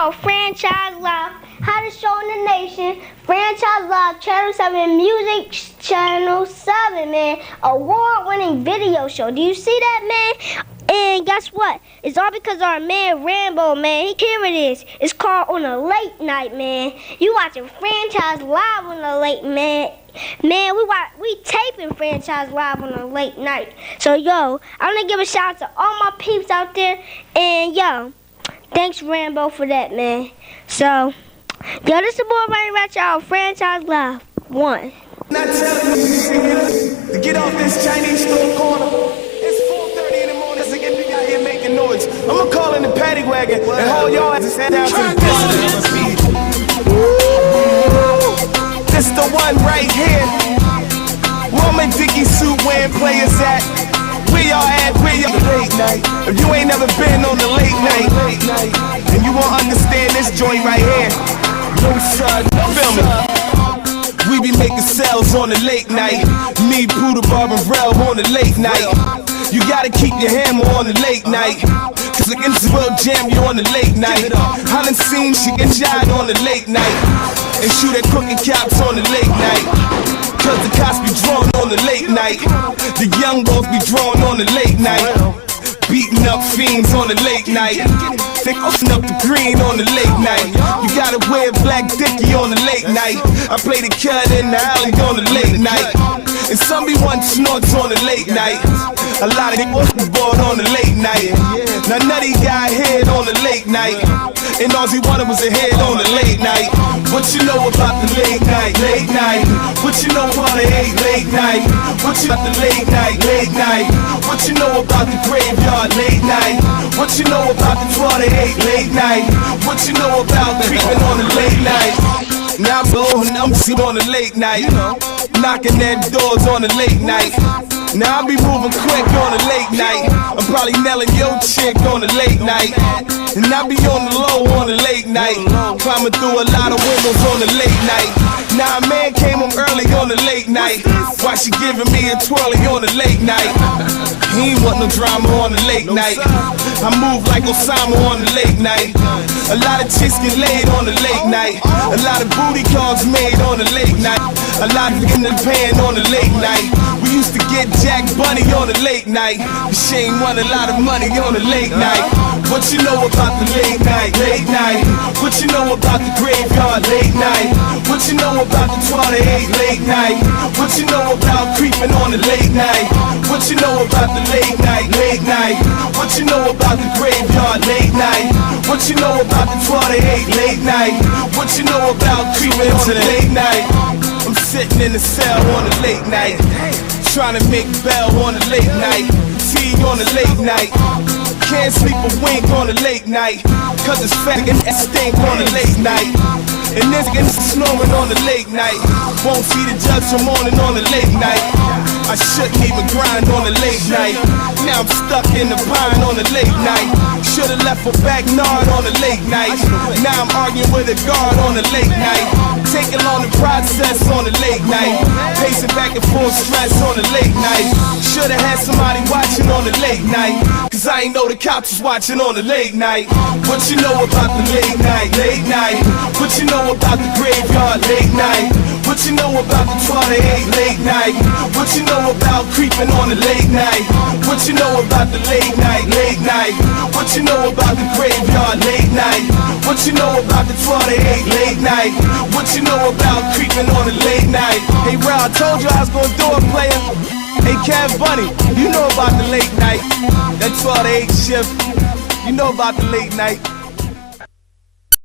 y'all Franchise Live, hottest show in the nation. Franchise Live, Channel 7, Music Channel 7, man. Award-winning video show. Do you see that, man? And guess what? It's all because of our man Rambo, man. Here it is. It's called On a Late Night, man. You watching Franchise Live on a late, man. Man, we taping Franchise Live on a late night. So, yo, I want to give a shout out to all my peeps out there. And, yo, thanks, Rambo, for that, man. So, yo, this is the boy Ronnie right y'all. Franchise Live 1. Not telling you to get off this Chinese store corner. It's 4:30 in the morning. So get me out here making noise. I'm gonna call in the paddy wagon and haul y'all asses down to the distance. This the one right here. Where my Dickie suit wearing players at? Where y'all at? Where y'all late night? If you ain't never been on the late night, then you won't understand this joint right here. No son, feel me. We be making sales on the late night. Me, Buddha, Bob, and Rel on the late night. You gotta keep your hammer on the late night. Cause against the world jam you on the late night. I done seen she get shot on the late night. And shoot at crooked cops on the late night. Cause the cops be drawn on the late night. The young boys be drawn on the late night. Beating up fiends on the late night. They open up the green on the late night. You gotta wear black dickie on the late night. I play the cut in the alley on the late night. And some be one snorts on the late night. A lot of them board on the late night. Now Nutty got head on the late night. And all he wanted was a head on the late night. What you know about the late night, late night? What you know about the late night? What you about the late night, late night? What you know about the graveyard, late night? What you know about the 12 to 8, late night? What you know about creeping on the late night? Now I'm blowing, I'm sitting on the late night. Knocking at doors on the late night. Now I be moving quick on the late night. I'm probably nailing your chick on the late night. And I be on the low on the late night. Climbing through a lot of windows on the late night. Now a man came home early on the late night. Why she giving me a twirly on the late night? He ain't want no drama on the late night. I move like Osama on the late night. A lot of chicks get laid on the late night. A lot of booty calls made on the late night. A lot of in the pan on the late night. We used to get Jack Bunny on the late night. But she ain't won a lot of money on the late night. What you know about the late night, late night? What you know about the graveyard, late night? What you know about the 12 to 8, late night? What you know about creeping on the late night? What you know about the late night, late night? What you know about the graveyard, late night? What you know about the 12 to 8, late night? What you know about creeping on the late night? I'm sitting in the cell on the late night, trying to make bail on the late night, tea on the late night. Can't sleep a wink on the late night, cause it's fat and stink on the late night. And this gets snoring on the late night. Won't see the judge till morning on the late night. I shouldn't even grind on the late night. Now I'm stuck in the pine on the late night. Should've left a back nard on the late night. Now I'm arguing with a guard on the late night. Taking on the process on the late night. Pacing back and forth stress on the late night. Should've had somebody watching on the late night. Cause I ain't know the cops was watching on the late night. What you know about the late night, late night? What you know about the graveyard, late night? What you know about the 12 to 8, late night? What you know about creeping on the late night? What you know about the late night, late night? What you know about the graveyard, late night? What you know about the 12 to 8, late night? What you know about creeping on the late night? Hey, Rel, I told you I was gonna do it, player. Hey, Cav Bunny, you know about the late night. That 12 to 8 shift, you know about the late night.